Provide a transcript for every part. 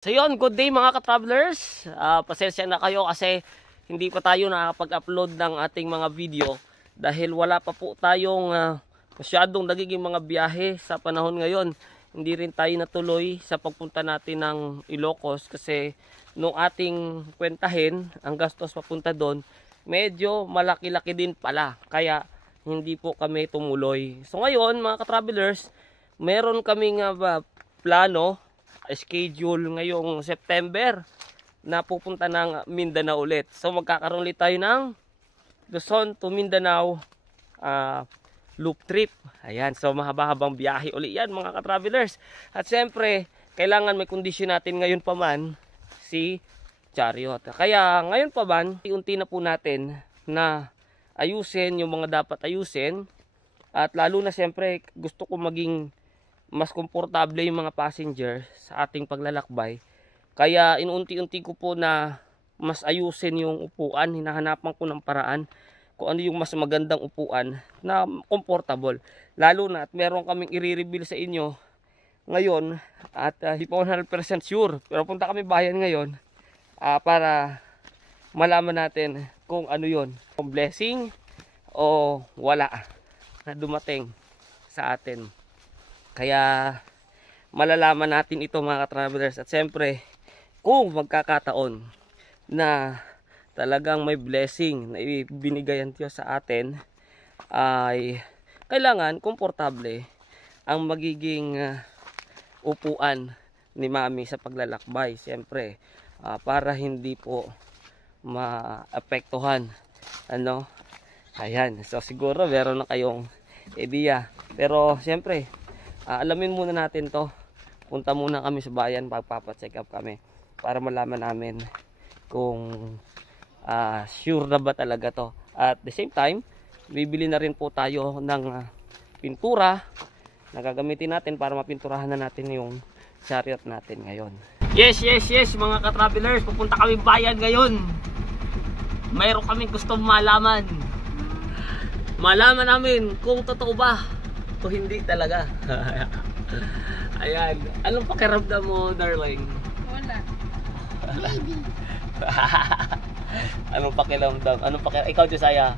So yun, good day mga ka-travelers. Pasensya na kayo kasi hindi pa tayo nakapag-upload ng ating mga video dahil wala pa po tayong masyadong nagiging mga biyahe sa panahon ngayon. Hindi rin tayo natuloy sa pagpunta natin ng Ilocos kasi nung ating kwentahin, ang gastos papunta doon, medyo malaki-laki din pala. Kaya hindi po kami tumuloy. So ngayon mga ka-travelers, meron kaming plano, schedule ngayong September na pupunta ng Mindanao ulit. So magkakaroon ulit tayo ng Luzon to Mindanao loop trip. Ayan, so mahaba-habang biyahe ulit yan mga ka-travelers. At siyempre, kailangan may kondisyon natin ngayon pa man si Chariot. Kaya ngayon pa man, unti na po natin na ayusin yung mga dapat ayusin. At lalo na siyempre, gusto ko maging mas komportable yung mga passenger sa ating paglalakbay. Kaya inunti-unti ko po na mas ayusin yung upuan. Hinahanapan ko ng paraan kung ano yung mas magandang upuan na comfortable. Lalo na at meron kaming i-reveal sa inyo ngayon at hindi pa 100% sure. Pero punta kami bayan ngayon para malaman natin kung ano yun. Kung blessing o wala na dumating sa atin. Kaya malalaman natin ito mga ka-travelers. At siyempre, kung magkakataon na talagang may blessing na ibinigay ang Diyos sa atin, ay kailangan komportable ang magiging upuan ni Mami sa paglalakbay. Siyempre, para hindi po maapektuhan. Ayan. So siguro meron na kayong idea. Pero siyempre, alamin muna natin to. Punta muna kami sa bayan, pagpapacheck up kami para malaman namin kung sure na ba talaga to. At the same time, bibili na rin po tayo ng pintura na gagamitin natin para mapinturahan na natin yung Chariot natin ngayon. Yes mga ka-travelers, pupunta kami bayan ngayon. Mayroon kaming gustong malaman. Malaman namin kung totoo ba o hindi talaga. Ayan. Anong pakiramdam mo, darling? Wala. Baby. Anong pakiramdam? Ikaw, Josiah?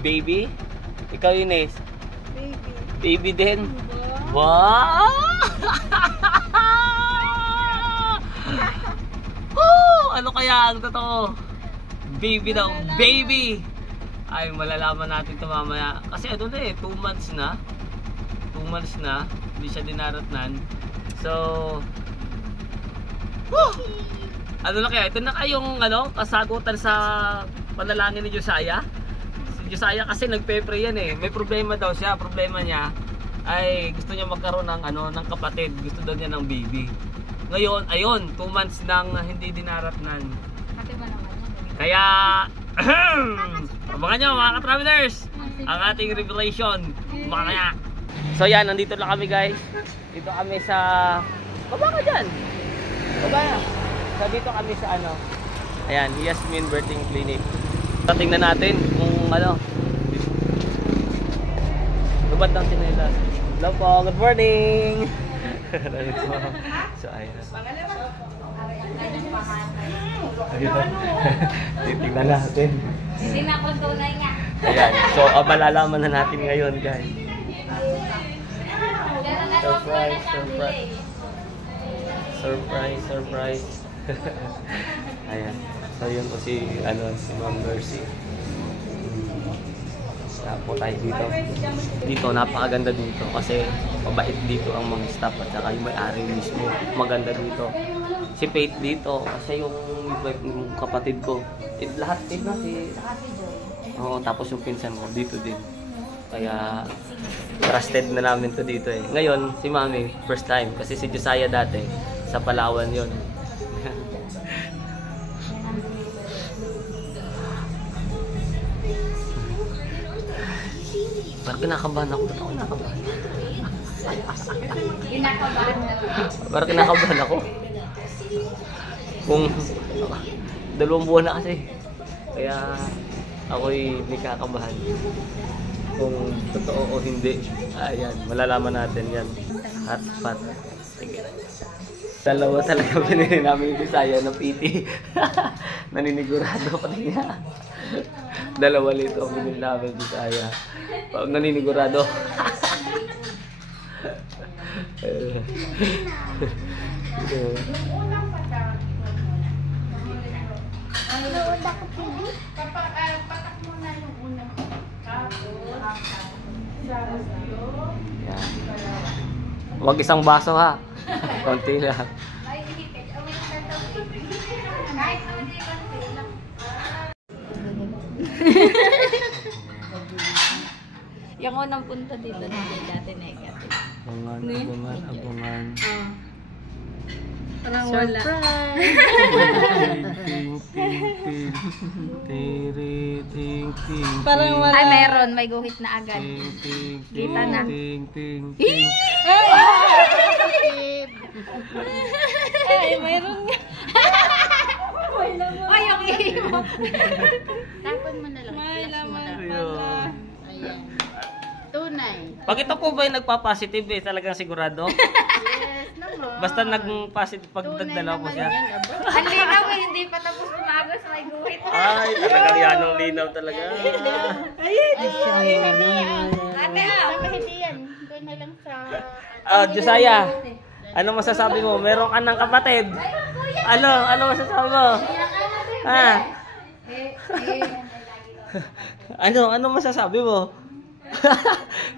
Baby. Baby? Ikaw, Ines? Baby. Baby din? Wow! Ano kaya ang totoo? Baby daw. Baby! Ay, malalaman natin ito mamaya. Kasi 2 months na. 2 months na. Hindi siya dinaratnan. So, ano na kaya? Ito na kayong kasagutan sa panalangin ni Josiah. Si Josiah kasi nagpe-pray yan eh. May problema daw siya. Problema niya ay gusto niya magkaroon ng kapatid. Gusto daw niya ng baby. Ngayon, ayun, 2 months nang hindi dinaratnan. Kaya abangan nyo mga ka-travelers ang ating revelation mamaya. So yan, nandito na kami guys. Dito kami sa baba ka dyan. Baba na. So dito kami sa ayan, Yasmin Birthing Clinic. Tingnan natin kung lubad ng sinelas. Hello po, good morning. So ayan. Titignan natin. Titignan ko tunay nga. Ayan. So, malalaman na natin ngayon, guys. Surprise. Ayan. So, yun po si Ma'am Mercy. Po tayo dito. Dito, napakaganda dito kasi mabait dito ang mga staff at saka yung may-ari mismo. Maganda dito. Si Faith dito kasi yung kapatid ko. Lahat din na si Oo, tapos yung pinsan ko dito din. Kaya trusted na namin to dito eh. Ngayon, si Mami, first time. Kasi si Josiah dati, sa Palawan yon. Parang kinakabahan ako. Parang kinakabahan ako. Kung 2 buwan na kasi. Kaya ako'y nakakabahan. Kung totoo o hindi. Ayan, malalaman natin yan. Hotspot. Sige. Dalawa talaga binili namin yung Bisaya na PT. Naninigurado pati niya. Dalawa lito ang binili namin yung Bisaya. Naninigurado. Patak mo na yung unang Yan. Huwag isang baso ha. Konti lang. Yung unang punta dito dati negative. Abangan. Parang wala. Parang wala. Ay, meron. May guhit na agad. Kita na. Ay, mayroon nga. Ay, yung imo. Tapon mo na lang. May Flash mo laman na. pala. Ayan. Tunay. Pag ito po ba yung nagpa-positive eh, talagang sigurado? Yes naman. Basta nag-positive pag nagdala po siya. Ang linaw eh, hindi pa tapos umagos, may guhit. Ay, talagang yan ang linaw talaga. Ate, Hindi yan. Doon na lang sa... Josiah, ano masasabi mo? Meron ka ng kapatid? Ano masasabi mo? Ha? Ano masasabi mo?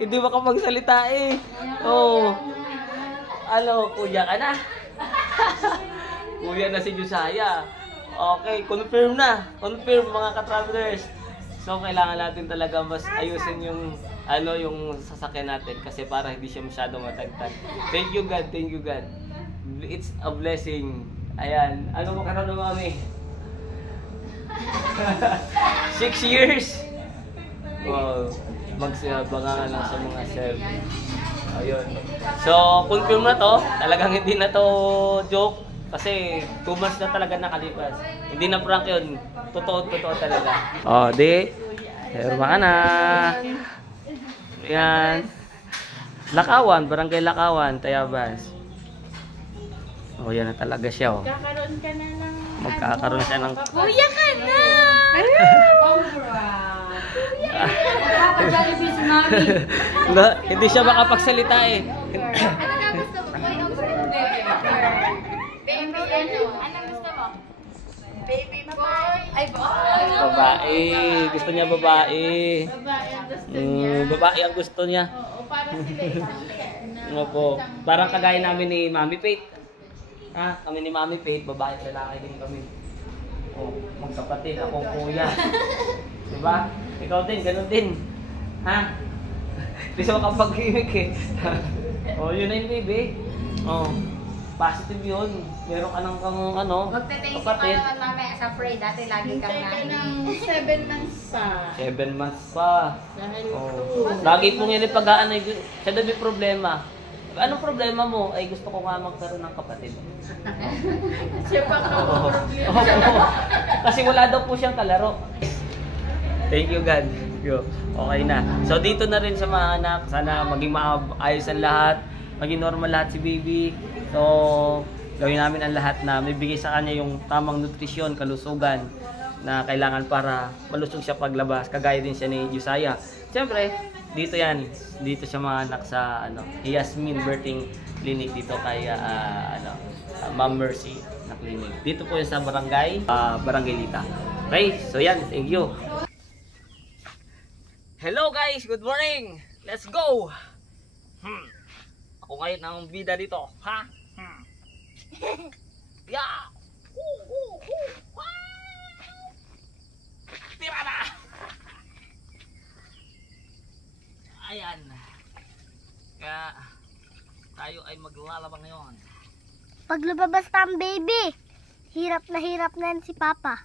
Hindi makapagsalita eh. Oh. Kuya ka na? Kuya na si Josiah. Okay, confirm na. Confirm mga ka-travelers. So kailangan natin talaga mas ayusin yung yung sasakyan natin kasi para hindi siya masyado matagtag. Thank you God. It's a blessing. Ayan. Ano mo karoon mami? 6 years. Wow. Magsabangan lang sa mga 7. Ayun. So, confirm na to. Talagang hindi na to joke. Kasi 2 months na talaga nakalipas. Hindi na prank yun. Totoo talaga. Herma ka na. Yan. Lakawan. Barangay Lakawan. Tayabas. Yan na talaga siya. Kakaroon ka na ng... Magkakaroon siya ng... kuya ka na! Jollibee si Mami. Hindi siya makapagsalita eh. Ano na gusto mo? Anong gusto mo, baby? Baby, ano? Anong gusto mo? Baby boy. Ay, boy. Babae. Gusto niya babae. Babae ang gusto niya. Babae ang gusto niya. Oo, para sila isang pair na... Nga po. Parang kagaya namin ni Mami Faith. Kami ni Mami Faith, babae at lalaki din kami. Magkapatid, akong kuya. Diba? Ikaw din, ganun din. Hindi siya makapag-imik eh. Yun na yun, baby. Positive yun. Meron ka ng Magte-thank you ka kapatid. naman mamaya sa pray. Dati lagi kang Hintay ka nani. ng 7 months pa. 7 months pa. Dahil Lagi pong yan pag-aanay. Siya daw may problema. Anong problema mo? Ay gusto ko nga magkaroon ng kapatid. siya pa ka Oo. Kasi wala daw po siyang kalaro. Thank you God. Okay na. So dito na rin sa mga anak. Sana maging maayos ang lahat. Maging normal lahat si baby. So gawin namin ang lahat na may bigay sa kanya yung tamang nutrisyon, kalusugan na kailangan para malusog siya paglabas. Kagaya din siya ni Josiah. Siyempre, dito yan. Dito siya mga anak sa Yasmin Birthing Clinic dito kay Ma'am Mercy na clinic. Dito po yan sa barangay Lita. Okay? So yan, thank you. Hello guys, good morning. Let's go. Ako ngayon ang bida dito, ha? Yeah. Tira na. Ayan. Kaya tayo ay maglalaba ngayon. Pag lumabas na ang baby, hirap na yan si Papa.